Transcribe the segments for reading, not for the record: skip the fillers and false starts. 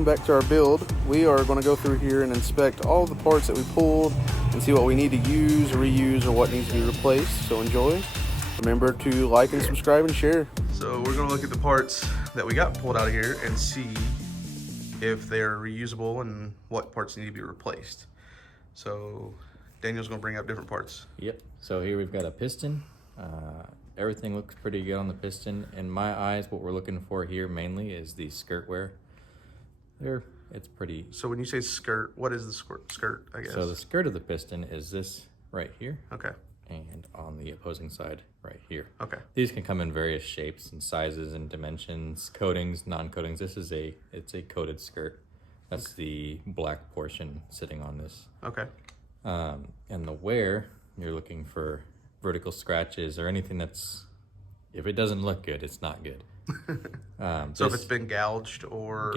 welcome back to our build. We are going to go through here and inspect all the parts that we pulled and see what we need to use, reuse, or what needs to be replaced. So enjoy. Remember to like and subscribe and share. So we're going to look at the parts that we got pulled out of here and see if they're reusable and what parts need to be replaced. So Daniel's going to bring up different parts. Yep. So here we've got a piston. Everything looks pretty good on the piston. In my eyes, what we're looking for here mainly is the skirt wear. It's pretty. So when you say skirt, what is the skirt, I guess? So the skirt of the piston is this right here. Okay. And on the opposing side right here. Okay. These can come in various shapes and sizes and dimensions, coatings, non-coatings. It's a coated skirt. That's the black portion sitting on this. Okay. And the wear, you're looking for vertical scratches or anything that's, if it doesn't look good, it's not good. So if it's been gouged or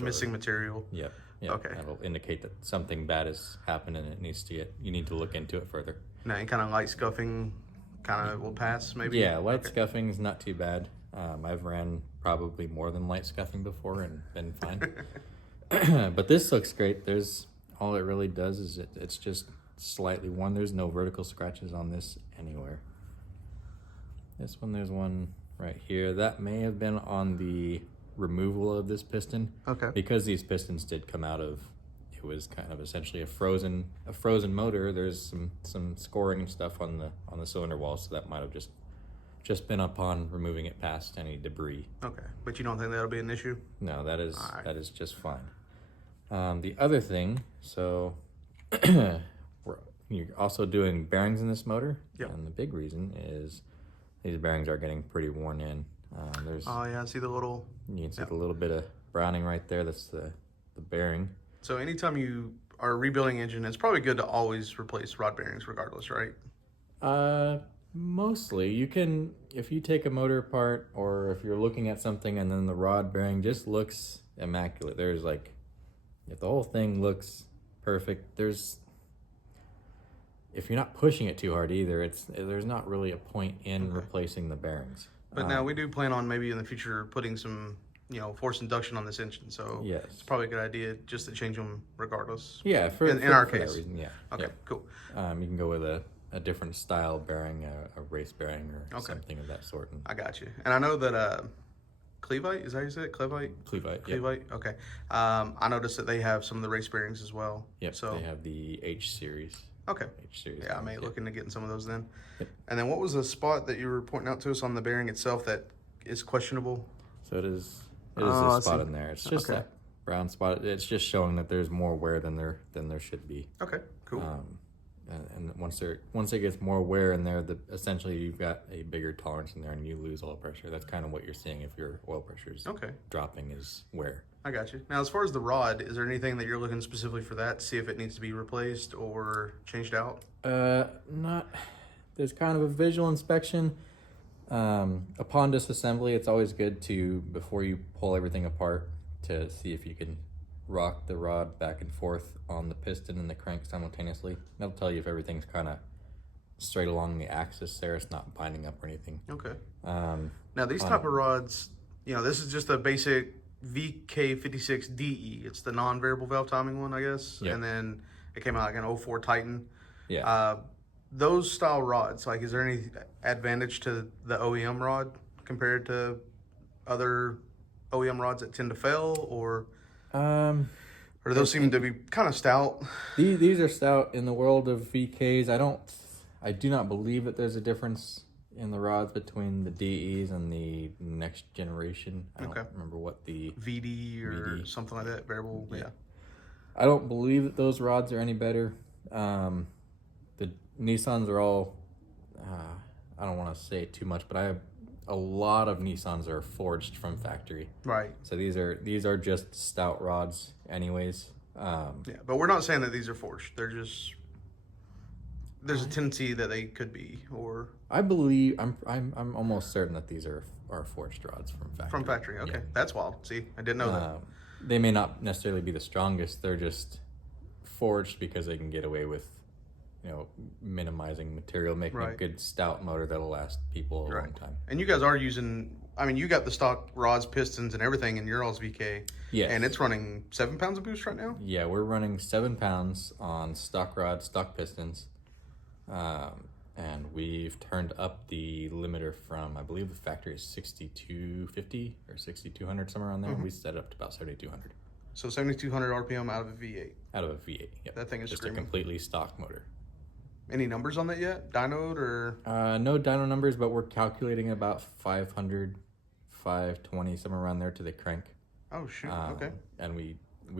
missing or, material. Yep. Okay. That'll indicate that something bad has happened and you need to look into it further. Now, any kind of light scuffing kind of will pass maybe? Yeah, light scuffing is not too bad. I've ran probably more than light scuffing before and been fine. But this looks great. All it really does is it's just slightly worn. There's no vertical scratches on this anywhere. This one, there's one right here. That may have been on the removal of this piston. Okay. Because these pistons did come out of, it was kind of essentially a frozen motor. There's some scoring and stuff on the cylinder wall, so that might have just been upon removing it past any debris. Okay, but you don't think that'll be an issue? No, that is just fine. The other thing, so you're also doing bearings in this motor. Yep. And the big reason is these bearings are getting pretty worn in. Oh yeah, I see the little. You can see the little bit of browning right there. That's the bearing. So anytime you are rebuilding engine, it's probably good to always replace rod bearings regardless, right? Mostly. You can, if you take a motor apart or if you're looking at something and then the rod bearing just looks immaculate, there's like, if the whole thing looks perfect, if you're not pushing it too hard either, there's not really a point in replacing the bearings. But now we do plan on maybe in the future putting some, forced induction on this engine. So yes, it's probably a good idea just to change them regardless. Yeah, in our for case. That reason, yeah. Okay, yeah. Cool. You can go with a different style bearing, a race bearing or something of that sort. I got you. And I know that Clevite, is that how you say it? Clevite? Clevite, Clevite, yep. Okay. I noticed that they have some of the race bearings as well. Yep, so they have the H series. Okay. H series. Yeah, I may look into getting some of those then. Yep. And then what was the spot that you were pointing out to us on the bearing itself that is questionable? So it is a spot in there. It's just that brown spot. It's just showing that there's more wear than there should be. Okay, cool. And once it gets more wear in there, essentially you've got a bigger tolerance in there and you lose oil pressure. That's kind of what you're seeing if your oil pressure is dropping, is wear. I got you. Now, as far as the rod, is there anything that you're looking specifically for that? See if it needs to be replaced or changed out? There's kind of a visual inspection. Upon disassembly, it's always good to, before you pull everything apart, to see if you can rock the rod back and forth on the piston and the crank simultaneously. That'll tell you if everything's kind of straight along the axis there. It's not binding up or anything. Okay. Now, these type of rods, this is just a basic VK56 DE. It's the non-variable valve timing one, I guess. Yep. And then it came out like an 04 Titan. Yeah. Those style rods, like, is there any advantage to the OEM rod compared to other OEM rods that tend to fail, or do those seem to be kind of stout? These are stout. In the world of VKs, I do not believe that there's a difference in the rods between the DEs and the next generation. I don't remember what the VD or something like that, variable. Yeah. I don't believe that those rods are any better. The Nissans are all, I don't want to say too much, but a lot of Nissans are forged from factory. Right. So these are just stout rods anyways. Yeah, but we're not saying that these are forged. They're just, there's a tendency that they could be, or I believe I'm almost certain that these are forged rods from factory. From factory, okay. Yeah. That's wild. See, I didn't know that. They may not necessarily be the strongest. They're just forged because they can get away with, minimizing material, making a good stout motor that'll last people a long time. And you guys are using I mean, you got the stock rods, pistons, and everything in your all's VK. Yes. And it's running 7 pounds of boost right now? Yeah, we're running 7 pounds on stock rods, stock pistons. And we've turned up the limiter from, I believe the factory is 6250 or 6200, somewhere around there. We set it up to about 7200. So 7,200 RPM out of a V8. Out of a V8, yep. That thing is just screaming. a completely stock motor. Any numbers on that yet? Dynoed or? No dyno numbers, but we're calculating about 500, 520, somewhere around there to the crank. Oh, shoot. Okay. And we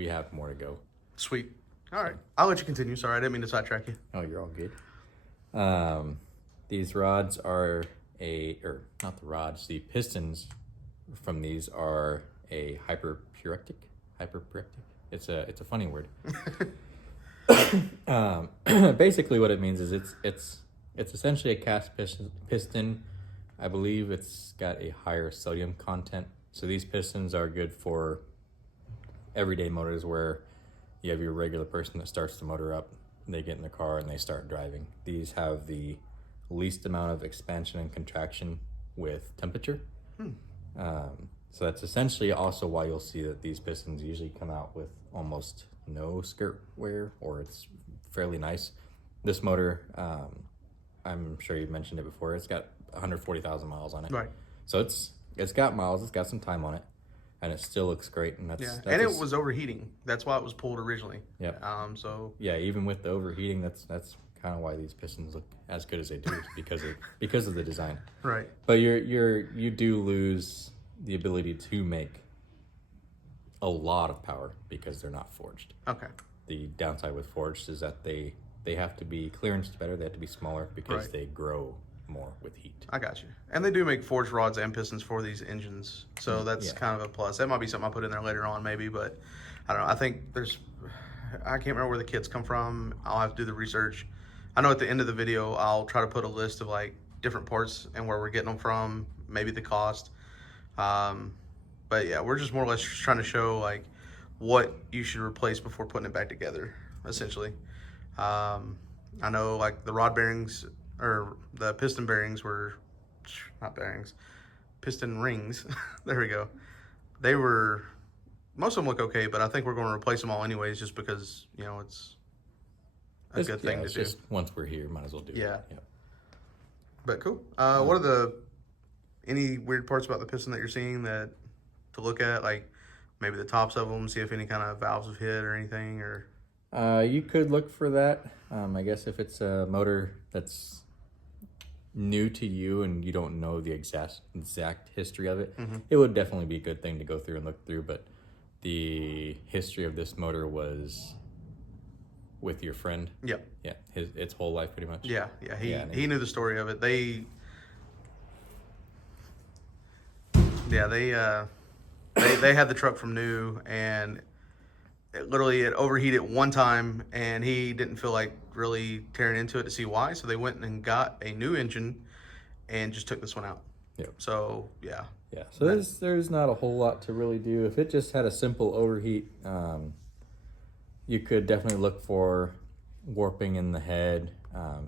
have more to go. Sweet. All right. I'll let you continue. Sorry, I didn't mean to sidetrack you. Oh, you're all good. These rods are not the rods, the pistons from these are a hyperpurectic. It's a funny word. Basically what it means is it's essentially a cast piston. I believe it's got a higher sodium content. So these pistons are good for everyday motors where you have your regular person that starts the motor up, they get in the car and they start driving. These have the least amount of expansion and contraction with temperature. So that's essentially also why you'll see that these pistons usually come out with almost no skirt wear, or it's fairly nice. This motor, I'm sure you've mentioned it before, it's got 140,000 miles on it. Right. So it's got miles, it's got some time on it, and it still looks great. And that's and it was overheating. That's why it was pulled originally. Yeah. So yeah, even with the overheating, that's kind of why these pistons look as good as they do, because of the design. Right. But you do lose the ability to make a lot of power because they're not forged. Okay. The downside with forged is that they have to be clearanced better. They have to be smaller because they grow more with heat. I got you. And they do make forged rods and pistons for these engines, so that's kind of a plus. That might be something I'll put in there later on, maybe, but I don't know. I think I can't remember where the kits come from. I'll have to do the research. I know at the end of the video, I'll try to put a list of like different parts and where we're getting them from, maybe the cost. But yeah, we're just more or less just trying to show like what you should replace before putting it back together, essentially. I know like the rod bearings or the piston bearings were not bearings, piston rings. There we go. They were, most of them look okay, but I think we're going to replace them all anyways, just because, you know, it's a good thing to do. Just once we're here, might as well do it. Yeah. But cool. What are any weird parts about the piston that you're seeing that to look at, like maybe the tops of them, see if any kind of valves have hit or anything, or? You could look for that. I guess if it's a motor that's new to you and you don't know the exact history of it, it would definitely be a good thing to go through and look through. But the history of this motor was with your friend. Yep. Yeah. Its whole life, pretty much. Yeah. He knew the story of it. They had the truck from new, and it overheated one time, and he didn't feel like really tearing into it to see why. So they went and got a new engine and just took this one out. Yep. So yeah. Yeah. So there's not a whole lot to really do. If it just had a simple overheat, you could definitely look for warping in the head,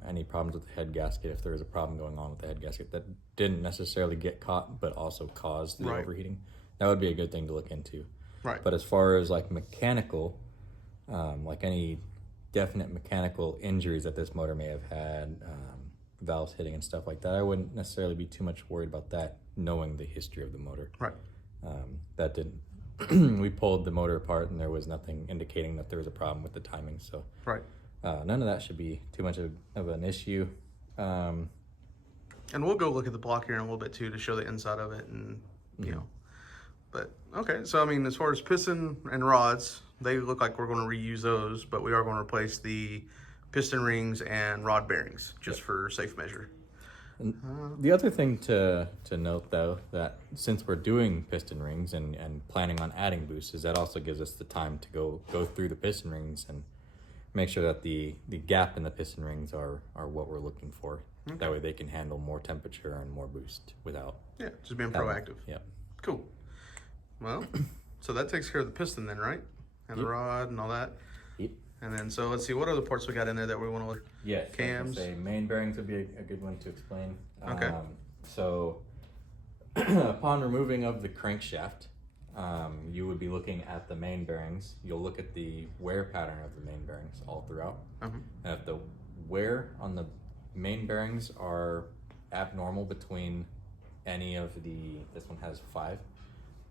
any problems with the head gasket, if there was a problem going on with the head gasket that didn't necessarily get caught but also caused the overheating. That would be a good thing to look into. Right. But as far as like mechanical, like any definite mechanical injuries that this motor may have had, valves hitting and stuff like that, I wouldn't necessarily be too much worried about that, knowing the history of the motor. Right. That didn't. We pulled the motor apart and there was nothing indicating that there was a problem with the timing. So right. None of that should be too much of an issue. And we'll go look at the block here in a little bit too to show the inside of it, and you know. But okay, so I mean, as far as piston and rods, they look like we're going to reuse those, but we are going to replace the piston rings and rod bearings just for safe measure. And the other thing to note, though, that since we're doing piston rings and planning on adding boosts, is that also gives us the time to go through the piston rings and make sure that the gap in the piston rings are what we're looking for. Okay. That way they can handle more temperature and more boost without... Yeah, just being proactive. Yeah. Cool. Well, so that takes care of the piston then, right? And the rod and all that. Yep. And then, so let's see, what other parts we got in there that we want to look? Yes. Cams. Say main bearings would be a good one to explain. Okay. So upon removing of the crankshaft, you would be looking at the main bearings. You'll look at the wear pattern of the main bearings all throughout. And if the wear on the main bearings are abnormal between any of this one has 5.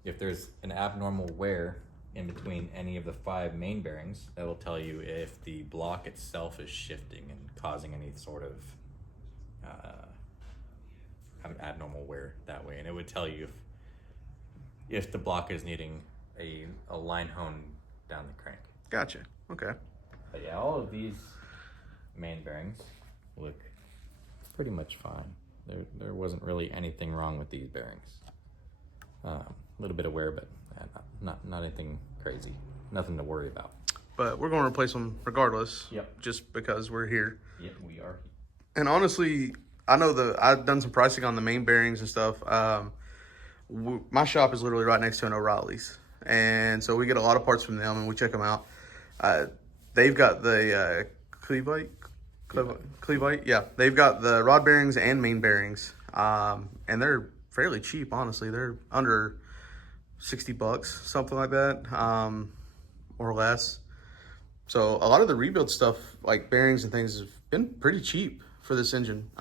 If there's an abnormal wear in between any of the 5 main bearings, that'll tell you if the block itself is shifting and causing any sort of abnormal wear that way. And it would tell you if the block is needing a line hone down the crank. Gotcha. Okay. But yeah, all of these main bearings look pretty much fine. There wasn't really anything wrong with these bearings. A little bit of wear, but not anything crazy. Nothing to worry about. But we're going to replace them regardless. Yep. Just because we're here. Yep, we are. And honestly, I know I've done some pricing on the main bearings and stuff. My shop is literally right next to an O'Reilly's, and so we get a lot of parts from them, and we check them out. They've got the Cleveite, yeah. They've got the rod bearings and main bearings, and they're fairly cheap. Honestly, they're under $60, something like that, or less. So a lot of the rebuild stuff, like bearings and things, have been pretty cheap for this engine.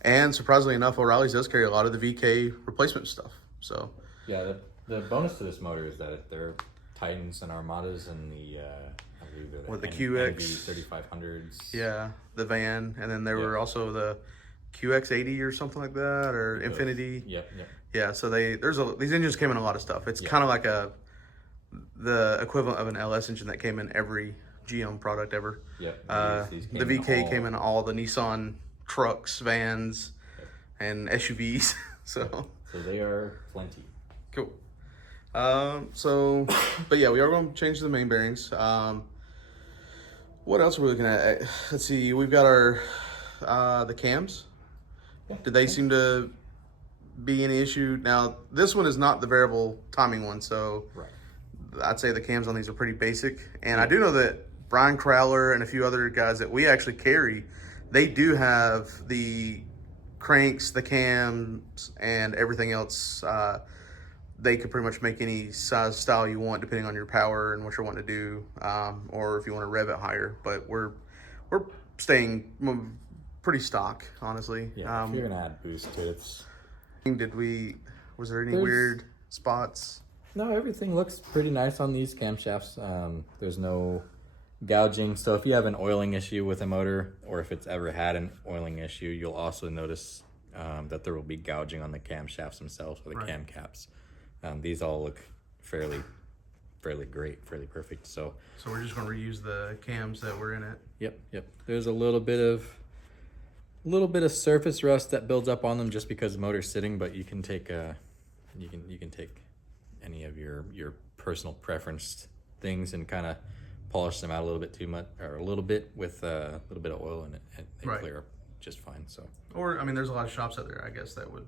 And surprisingly enough, O'Reilly's does carry a lot of the VK replacement stuff. So yeah, the bonus to this motor is that they're Titans and Armadas and the with the QX 3500s. Yeah, the van, and then there were also the QX80 or something like that, or Infinity. Yep. Yeah, so these engines came in a lot of stuff. It's kind of like the equivalent of an LS engine that came in every GM product ever. Yep. The VK came in all the Nissan trucks, vans, and SUVs. So they are plenty. Cool. But yeah, we are going to change the main bearings. What else are we looking at? Let's see. We've got our the cams. Did they seem to be any issue? Now, this one is not the variable timing one, so I'd say the cams on these are pretty basic. And I do know that Brian Crowler and a few other guys that we actually carry, they do have the cranks, the cams, and everything else. They could pretty much make any size style you want depending on your power and what you're wanting to do, or if you want to rev it higher. But we're staying pretty stock, honestly. Yeah, if you're gonna add boost to it, was there any weird spots? No, everything looks pretty nice on these camshafts. There's no gouging, so if you have an oiling issue with a motor, or if it's ever had an oiling issue, you'll also notice that there will be gouging on the camshafts themselves, or the cam caps. These all look fairly great, fairly perfect. So we're just going to reuse the cams that were in it. Yep. There's a little bit of surface rust that builds up on them just because the motor's sitting, but you can take you can take any of your personal preference things and kind of polish them out a little bit too much, or a little bit with a little bit of oil in it, and they clear up just fine. So, or I mean, there's a lot of shops out there, I guess, that would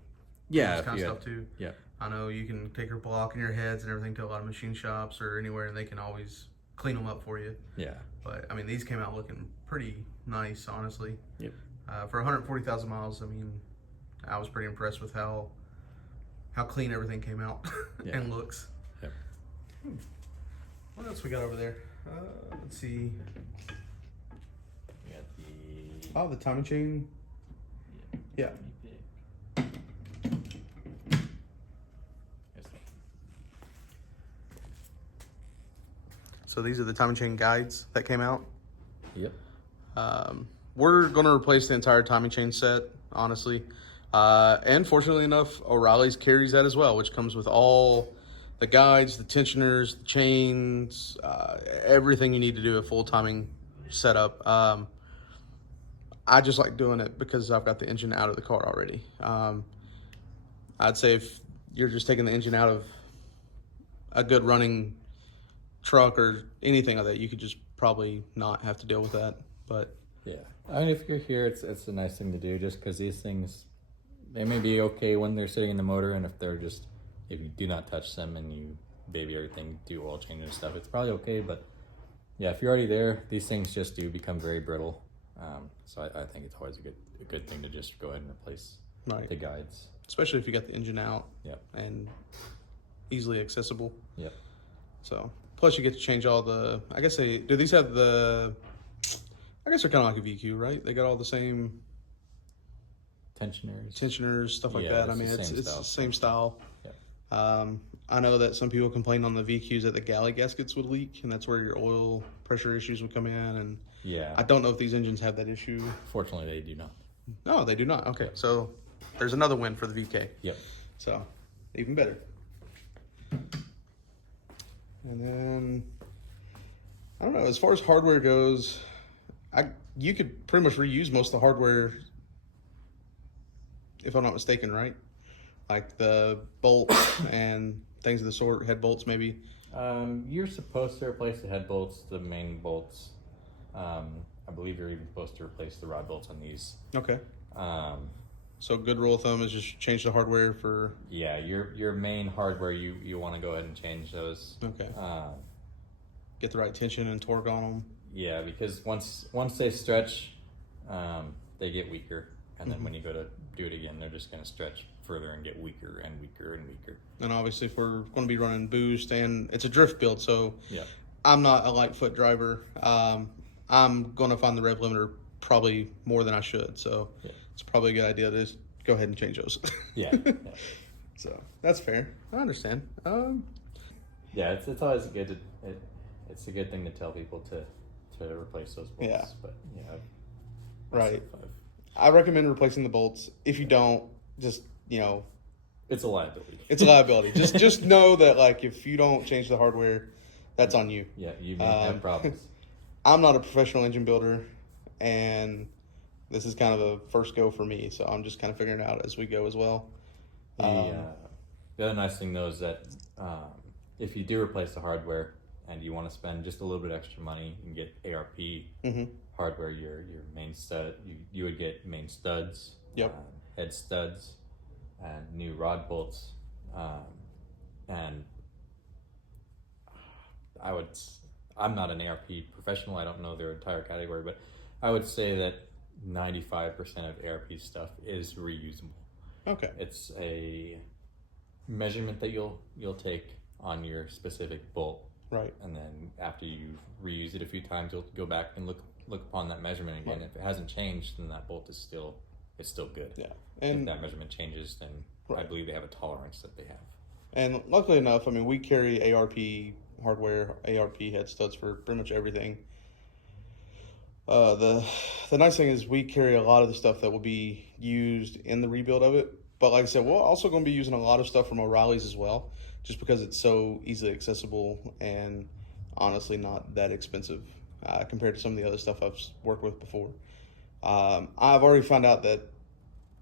this kind of stuff too. Yeah, I know you can take your block and your heads and everything to a lot of machine shops or anywhere, and they can always clean them up for you. Yeah, but I mean, these came out looking pretty nice, honestly. Yep. For 140,000 miles, I mean, I was pretty impressed with how clean everything came out and looks. Yep. What else we got over there? Let's see. We got the timing chain. Yeah. So these are the timing chain guides that came out. Yep. We're going to replace the entire timing chain set, honestly. And fortunately enough, O'Reilly's carries that as well, which comes with all the guides, the tensioners, the chains, everything you need to do a full timing setup. I just like doing it because I've got the engine out of the car already. I'd say if you're just taking the engine out of a good running truck or anything like that, you could just probably not have to deal with that. But yeah, I mean, if you're here, it's a nice thing to do, just because these things, they may be okay when they're sitting in the motor, and if you do not touch them and you baby everything, do oil change and stuff, it's probably okay. But yeah, if you're already there, these things just do become very brittle. So I think it's always a good thing to just go ahead and replace the guides. Especially if you got the engine out. Yep. And easily accessible. Yep. So, plus you get to change all the, I guess do these have the, I guess they're kind of like a VQ, right? They got all the same tensioners, stuff like that. I mean, it's the same style. Yep. I know that some people complain on the VQs that the galley gaskets would leak, and that's where your oil pressure issues would come in. And yeah, I don't know if these engines have that issue. Fortunately, they do not. No, they do not. Okay, so there's another win for the VK. Yep. So, even better. And then, I don't know, as far as hardware goes, you could pretty much reuse most of the hardware, if I'm not mistaken, right? Like the bolts and things of the sort, head bolts maybe. You're supposed to replace the head bolts, the main bolts. I believe you're even supposed to replace the rod bolts on these. Okay. So good rule of thumb is just change the hardware for... Yeah, your main hardware, you want to go ahead and change those. Okay. Get the right tension and torque on them. Yeah, because once they stretch, they get weaker. And then when you go to do it again, they're just going to stretch further and get weaker and weaker and weaker. And obviously if we're going to be running boost, and it's a drift build, so yeah. I'm not a light foot driver. I'm going to find the rev limiter probably more than I should. So yeah. It's probably a good idea to just go ahead and change those. Yeah. So that's fair. I understand. Yeah, it's always good it's a good thing to tell people to replace those bolts. Yeah. But yeah. Right. I recommend replacing the bolts. If you don't, just, it's a liability. It's a liability. just know that, like, if you don't change the hardware, that's on you. Yeah, you may have problems. I'm not a professional engine builder, and this is kind of a first go for me, so I'm just kind of figuring it out as we go as well. The other nice thing, though, is that if you do replace the hardware and you want to spend just a little bit extra money, you can get ARP hardware, your main stud. You would get main studs, yep. Head studs, and new rod bolts. And I'm not an ARP professional. I don't know their entire category, but I would say that 95% of ARP stuff is reusable. Okay. It's a measurement that you'll take on your specific bolt. Right. And then after you've reused it a few times, you'll go back and look upon that measurement again. Right. If it hasn't changed, then that bolt is still good. Yeah. And if that measurement changes, then right. I believe they have a tolerance that they have. And luckily enough, I mean, we carry ARP hardware, ARP head studs for pretty much everything. The nice thing is we carry a lot of the stuff that will be used in the rebuild of it. But like I said, we're also going to be using a lot of stuff from O'Reilly's as well, just because it's so easily accessible and honestly not that expensive compared to some of the other stuff I've worked with before. I've already found out that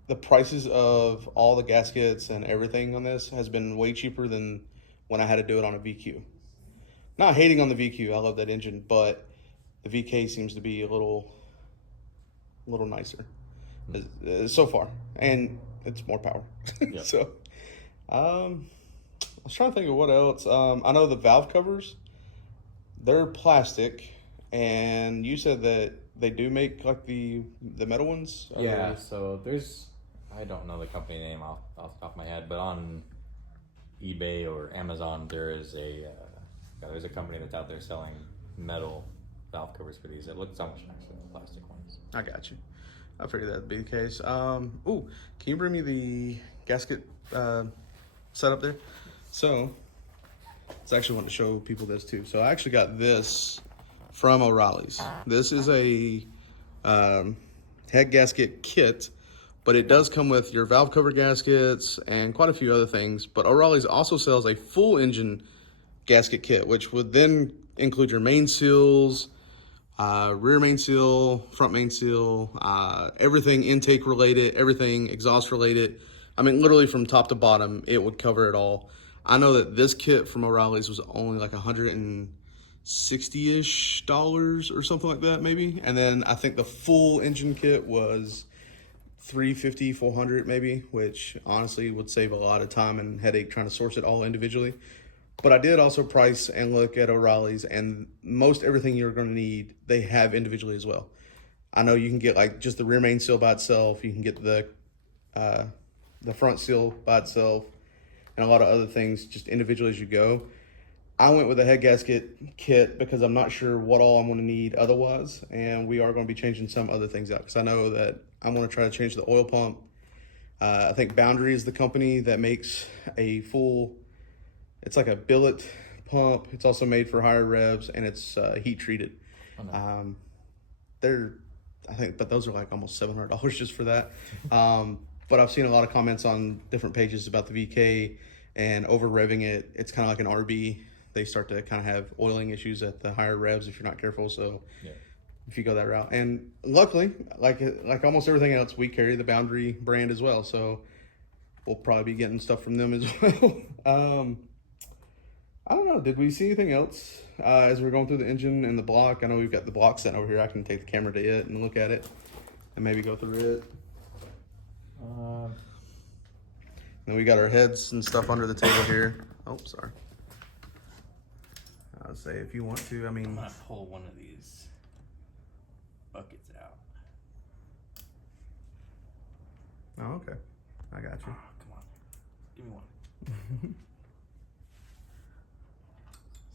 the prices of all the gaskets and everything on this has been way cheaper than when I had to do it on a VQ. Not hating on the VQ, I love that engine, but the VK seems to be a little nicer so far, and it's more power. Yep. So, I was trying to think of what else. I know the valve covers, they're plastic, and you said that they do make like the metal ones. Yeah. So I don't know the company name off the top of my head, but on eBay or Amazon there's a company that's out there selling metal valve covers for these. It looks almost nicer than the plastic ones. I got you. I figured that'd be the case. Can you bring me the gasket setup there? So, I actually want to show people this too. So I actually got this from O'Reilly's. This is a head gasket kit, but it does come with your valve cover gaskets and quite a few other things. But O'Reilly's also sells a full engine gasket kit, which would then include your main seals, rear main seal, front main seal, everything intake related, everything exhaust related. I mean, literally from top to bottom, it would cover it all. I know that this kit from O'Reilly's was only like $160-ish or something like that, maybe. And then I think the full engine kit was $350, $400 maybe, which honestly would save a lot of time and headache trying to source it all individually. But I did also price and look at O'Reilly's, and most everything you're going to need, they have individually as well. I know you can get like just the rear main seal by itself. You can get the the front seal by itself, and a lot of other things just individually as you go. I went with a head gasket kit because I'm not sure what all I'm going to need otherwise, and we are going to be changing some other things out because I know that I'm going to try to change the oil pump. I think Boundary is the company that makes a full, it's like a billet pump. It's also made for higher revs, and it's heat treated. Oh, no. But those are like almost $700 just for that. But I've seen a lot of comments on different pages about the VK and over revving it. It's kind of like an RB. They start to kind of have oiling issues at the higher revs if you're not careful. So yeah, if you go that route, and luckily, like almost everything else, we carry the Boundary brand as well. So we'll probably be getting stuff from them as well. I don't know. Did we see anything else as we're going through the engine and the block? I know we've got the block set over here. I can take the camera to it and look at it and maybe go through it. Then we got our heads and stuff under the table here. Oh, sorry. I'll say if you want to, I mean. I'm gonna pull one of these buckets out. Oh, okay. I got you. Oh, come on. Give me one.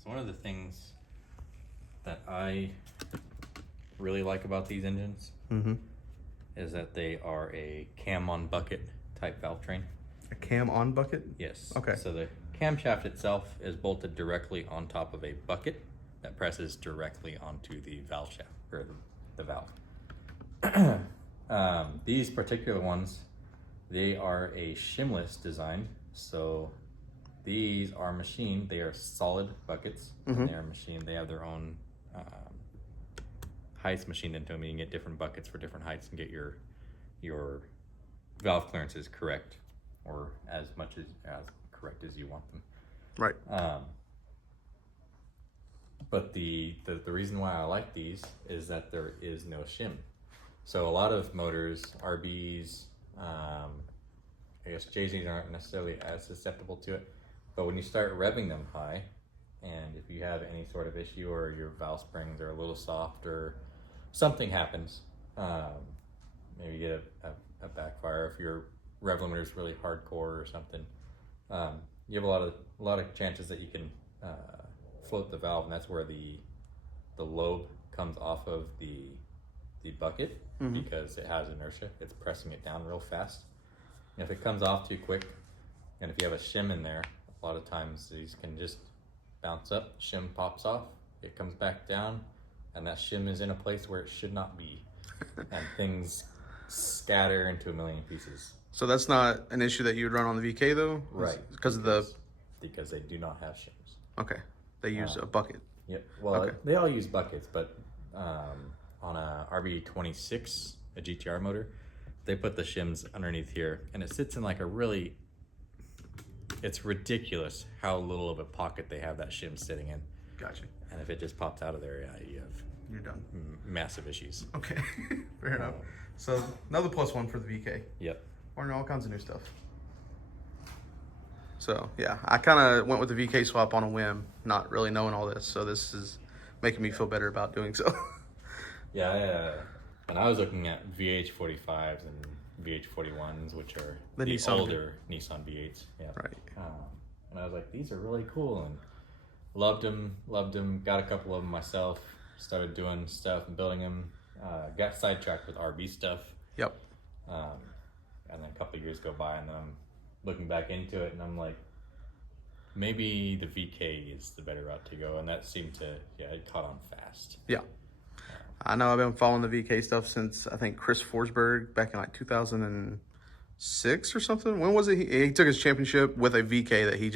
So one of the things that I really like about these engines is that they are a cam on bucket type valve train. A cam on bucket? Yes. Okay. So the camshaft itself is bolted directly on top of a bucket that presses directly onto the valve shaft, or the valve. These particular ones, they are a shimless design. So these are machined, they are solid buckets, and they are machined. They have their own heights machined into them. You can get different buckets for different heights and get your valve clearances correct, or as much as correct as you want them. Right. But the reason why I like these is that there is no shim. So a lot of motors, RBs, I guess JZs aren't necessarily as susceptible to it, but when you start revving them high, and if you have any sort of issue or your valve springs are a little soft or something happens, maybe you get a backfire if your rev limiter is really hardcore or something, you have a lot of chances that you can float the valve, and that's where the lobe comes off of the bucket because it has inertia. It's pressing it down real fast. And if it comes off too quick, and if you have a shim in there, a lot of times these can just bounce up, shim pops off, it comes back down, and that shim is in a place where it should not be, and things scatter into a million pieces. So that's not an issue that you would run on the VK though? Right. Because they do not have shims. Okay. They use a bucket. Yep. Well, they all use buckets, but on a RB26, a GTR motor, they put the shims underneath here, and it sits in like it's ridiculous how little of a pocket they have that shim sitting in. Gotcha. And if it just pops out of there, yeah, you're done. Massive issues. Okay. Fair enough. So another +1 for the VK. Yep. Learning all kinds of new stuff. So yeah, I kind of went with the VK swap on a whim, not really knowing all this. So this is making me feel better about doing so. Yeah, and I was looking at VH45s and VH41s, which are the older Nissan V8s. Yeah. Right. And I was like, these are really cool, and loved them. Got a couple of them myself. Started doing stuff and building them. Got sidetracked with RB stuff. Yep. And then a couple of years go by, and then I'm looking back into it, and I'm like, maybe the VK is the better route to go, and that seemed to, it caught on fast. Yeah. I know I've been following the VK stuff since, I think, Chris Forsberg back in like 2006 or something. When was it? He took his championship with a VK that he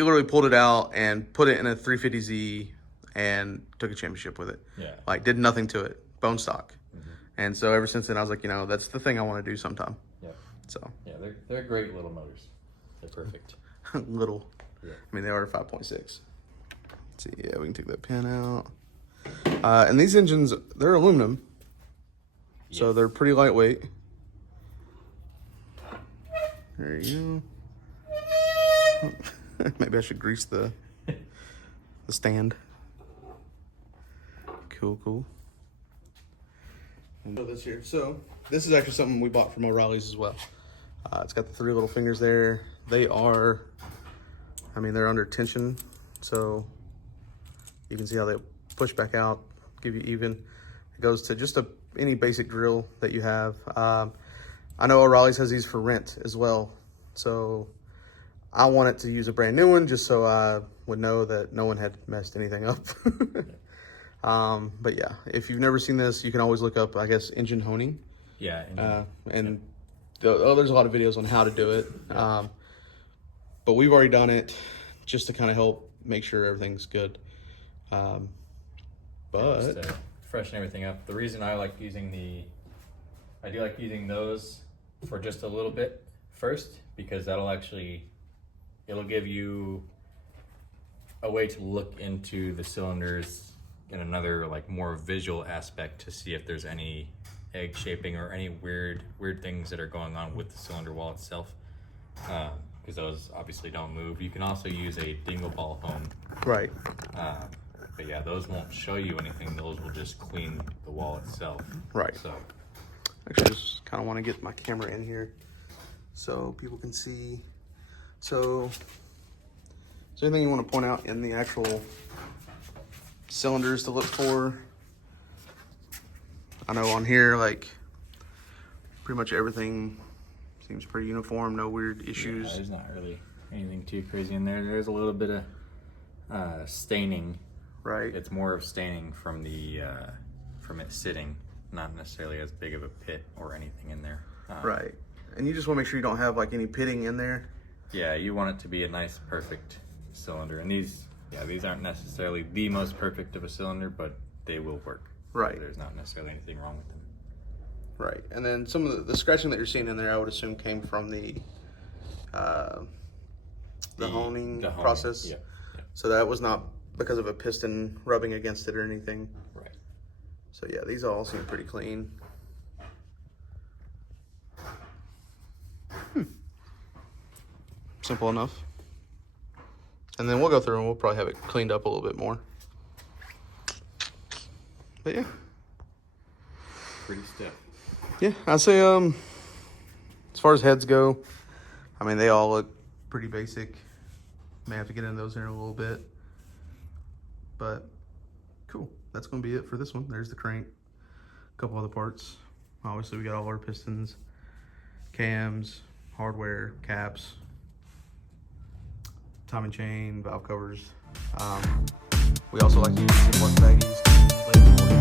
literally pulled it out and put it in a 350Z and took a championship with it. Yeah. Like, did nothing to it. Bone stock. And so ever since then, I was like, that's the thing I want to do sometime. Yeah. So. Yeah, they're great little motors. They're perfect. Little. Yeah. I mean, they are 5.6. Let's see. Yeah, we can take that pin out. And these engines, they're aluminum. Yes. So they're pretty lightweight. There you go. Maybe I should grease the stand. Cool. So this is actually something we bought from O'Reilly's as well. It's got the 3 little fingers there. They are, I mean, they're under tension, so you can see how they push back out, give you even. It goes to just any basic drill that you have. I know O'Reilly's has these for rent as well, so I wanted to use a brand new one just so I would know that no one had messed anything up. But yeah, if you've never seen this, you can always look up, I guess, engine honing. Yeah. And there's a lot of videos on how to do it. Yeah. But we've already done it just to kind of help make sure everything's good. But just to freshen everything up. The reason I like using I do like using those for just a little bit first, because it'll give you a way to look into the cylinders in another more visual aspect to see if there's any egg shaping or any weird things that are going on with the cylinder wall itself, because those obviously don't move. You can also use a dingle ball hone. Right. But yeah, those won't show you anything. Those will just clean the wall itself. Right. So actually, just kind of want to get my camera in here so people can see. So is there anything you want to point out in the actual cylinders to look for? I know on here, pretty much everything seems pretty uniform, no weird issues. Yeah, there's not really anything too crazy in there. There's a little bit of staining. Right. It's more of staining from from it sitting, not necessarily as big of a pit or anything in there. Right. And you just want to make sure you don't have any pitting in there. Yeah, you want it to be a nice, perfect cylinder. And these aren't necessarily the most perfect of a cylinder, but they will work. Right. So there's not necessarily anything wrong with them. Right. And then some of the scratching that you're seeing in there, I would assume came from the honing process. Yeah. So that was not because of a piston rubbing against it or anything. Right. So yeah, these all seem pretty clean. Simple enough. And then we'll go through and we'll probably have it cleaned up a little bit more. But yeah. Pretty stiff. Yeah, I'd say as far as heads go, I mean, they all look pretty basic. May have to get into those here in a little bit. But cool. That's going to be it for this one. There's the crank. A couple other parts. Obviously, we got all our pistons, cams, hardware, caps, timing chain, valve covers. We also like to use the plug baggies.